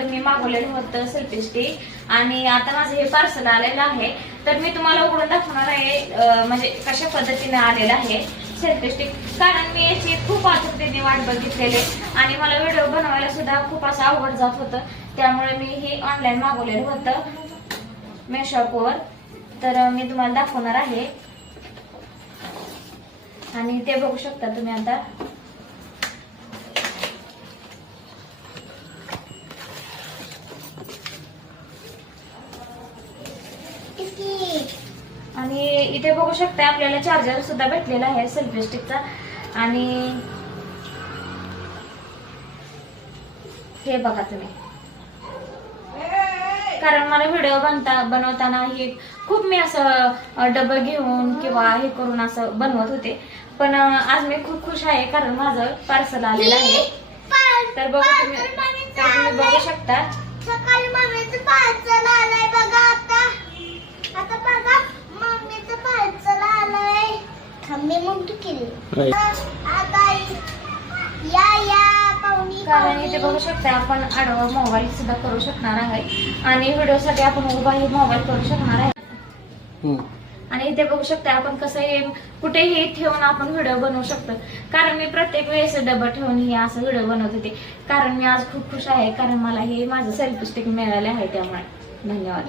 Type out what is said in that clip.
तर मी मागवलेलं होतं सेल्फी स्टिक आणि आता माझं हे पार्सल आलेलं आहे. तर मी तुम्हाला उघडून दाखवणार आहे म्हणजे कशा पद्धतीने आलेलं आहे सेल्फी स्टिक. कारण मी याची खूप आतुरतेने वाट बघितलेली आणि मला व्हिडिओ बनवायला सुद्धा खूप असं अवघड जात होतं. त्यामुळे मी हे ऑनलाईन मागवलेलं होतं मेशोवर. तर मी तुम्हाला दाखवणार आहे आणि ते बघू शकता तुम्ही आता. आणि इथे बघू शकता आपल्याला चार्जर सुद्धा भेटलेला आहे सेल्फी स्टिकचा. आणि हे बघा तुम्ही, कारण मला व्हिडिओ बनवताना हे खूप मी असं डबं घेऊन किंवा हे करून असं बनवत होते. पण आज मी खूप खुश आहे कारण माझं पार्सल आलेलं आहे. तर बघा तुम्ही बघू शकता. सकाळी मम्मीचं पार्सल आलंय बघा. आता बघा मम्मीचं पार्सल आलंय. मम्मी मोठी केली आता या पाहुणी. कारण इथे बघू शकता आपण आडवा मोबाईल सुद्धा करू शकणार आहे आणि व्हिडिओसाठी आपण उभाही मोबाईल करू शकणार आहे. आणि इथे बघू शकता आपण कसंही कुठेही ठेवून आपण व्हिडिओ बनवू शकतो. कारण मी प्रत्येक वेळेस डबा ठेवून हे असं व्हिडिओ बनवत होते. कारण मी आज खूप खुश आहे कारण मला हे माझं सेल्फी स्टिक मिळाले आहे. त्यामुळे धन्यवाद.